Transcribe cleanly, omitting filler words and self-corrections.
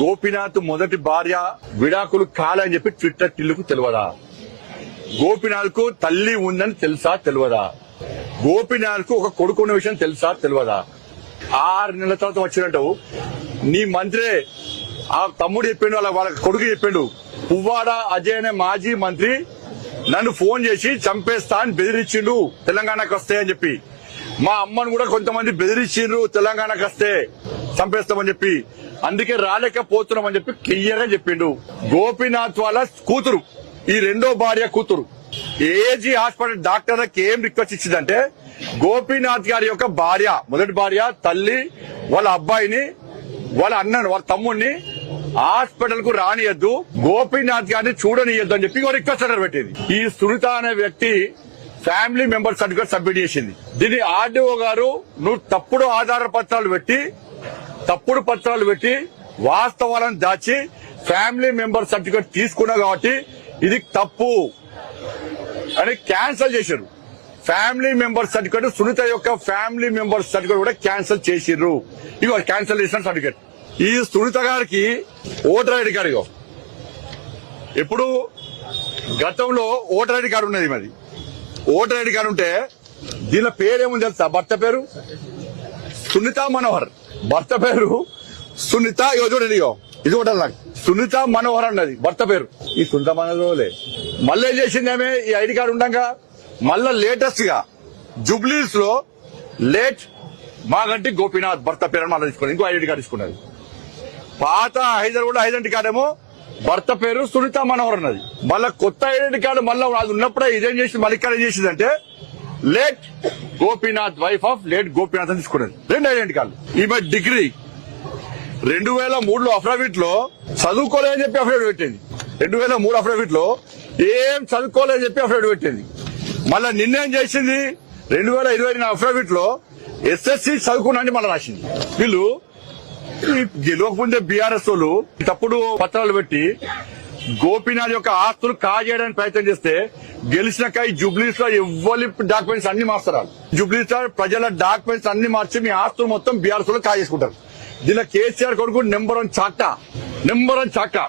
గోపీనాథ్ మొదటి భార్య విడాకులు కాలని చెప్పి ట్విట్టర్ టిల్లుకు తెలియదా? గోపీనాథ్ కు తల్లి ఉందని తెలుసా తెలియదా? గోపీనాథ్ కు ఒక కొడుకు ఉన్న విషయం తెలుసా తెలియదా? 6 నెలల తర్వాత వచ్చినట్టు నీ మంత్రి ఆ తమ్ముడు చెప్పిండు, వాళ్ళ కొడుకు చెప్పిండు. పువ్వాడ అజయ్ అనే మాజీ మంత్రి నన్ను ఫోన్ చేసి చంపేస్తా అని బెదిరించిండు తెలంగాణకు వస్తే అని చెప్పి. మా అమ్మను కూడా కొంతమంది బెదిరించిండ్రు తెలంగాణకు వస్తే చంపేస్తామని చెప్పి, అందుకే రాలేకపోతున్నామని చెప్పి క్లియర్గా చెప్పిండు. గోపీనాథ్ వాళ్ళ కూతురు, ఈ రెండో భార్య కూతురు ఏజీ హాస్పిటల్ డాక్టర్లకు ఏం రిక్వెస్ట్ ఇచ్చిందంటే, గోపీనాథ్ గారి యొక్క భార్య, మొదటి భార్య తల్లి వాళ్ళ అబ్బాయిని, వాళ్ళ అన్నను, వాళ్ళ తమ్ముడిని హాస్పిటల్ కు రానియద్దు, గోపీనాథ్ గారిని చూడనియద్దు అని చెప్పి రిక్వెస్ట్ లెటర్ పెట్టింది. ఈ సునీత అనే వ్యక్తి ఫ్యామిలీ మెంబర్ సర్టిఫికేట్ సబ్మిట్ చేసింది. దీన్ని ఆర్డీఓ గారు నువ్వు తప్పుడు ఆధార పత్రాలు పెట్టి వాస్తవాలను దాచి ఫ్యామిలీ మెంబర్ సర్టిఫికేట్ తీసుకున్నావు కాబట్టి ఇది తప్పు అని క్యాన్సిల్ చేశారు. ఫ్యామిలీ మెంబర్ సర్టిఫికేట్, సునీత యొక్క ఫ్యామిలీ మెంబర్ సర్టిఫికేట్ కూడా క్యాన్సిల్ చేసిర్రు. ఇగో క్యాన్సిల్ చేసిన సర్టిఫికేట్. ఈ సునీత గారికి ఓటర్ ఐడి కార్డు, ఇగో ఇప్పుడు గతంలో ఓటర్ ఐడి కార్డు ఉన్నది, మరి ఓటర్ ఐడి కార్డు ఉంటే దీని పేరేముంది తెలుసా? భర్త పేరు సునీత మనోహర్, భర్త పేరు సునీత. ఇగో చూడండి, ఇగో ఇది కూడా నాకు సునీత మనోహర్ అన్నది భర్త పేరు. ఈ సునీత మనోహర్ మళ్ళీ ఏం చేసింది ఆమె? ఈ ఐడి కార్డు ఉండగా మళ్ళా లేటెస్ట్ గా జూబ్లీస్ లో లేట్ మాగంటి గోపీనాథ్ భర్త పేరు మళ్ళీ తీసుకున్నది, ఇంకో ఐడి కార్డు తీసుకున్నది. పాత హైదరాబాద్ ఐడెంటిటీ కార్డు ఏమో భర్త పేరు సునీత మనోహర్ అన్నది. మళ్ళా కొత్త ఐడెంటిటీ కార్డు మళ్ళీ అది ఉన్నప్పుడే ఇదేం చేసి మళ్ళీ ఇక్కడ ఏం చేసిందంటే late Gopinath, wife of late Gopinath అని తీసుకున్నది. 2 ఐడెంటిటీ కార్డు. ఈమె డిగ్రీ 2003లో అఫిడవిట్ లో చదువుకోలేదని చెప్పి అఫిడవిట్ పెట్టింది. 2003 అఫిడవిట్ లో ఏం చదువుకోలేదని చెప్పి అఫిడవిట్ పెట్టింది. మళ్ళా నిన్నేం చేసింది? 2020 అఫిడవిట్ లో ఎస్ఎస్సి చదువుకున్నాన్ని మళ్ళీ రాసింది. వీళ్ళు గెలవకముందే బీఆర్ఎస్ వాళ్ళు తప్పుడు పత్రాలు పెట్టి గోపీనాథ్ యొక్క ఆస్తులు కాజేయడానికి ప్రయత్నం చేస్తే గెలిచినాక ఈ జూబ్లీస్ లో ఎవ్వరి డాక్యుమెంట్స్ అన్ని మార్చారు. జూబ్లీస్ లో ప్రజల డాక్యుమెంట్స్ అన్ని మార్చి మీ ఆస్తులు మొత్తం బీఆర్ఎస్ లో కాజేసుకుంటారు. దీనిలో కేసీఆర్ కొడుకు నెంబర్ 1 చాక్టా.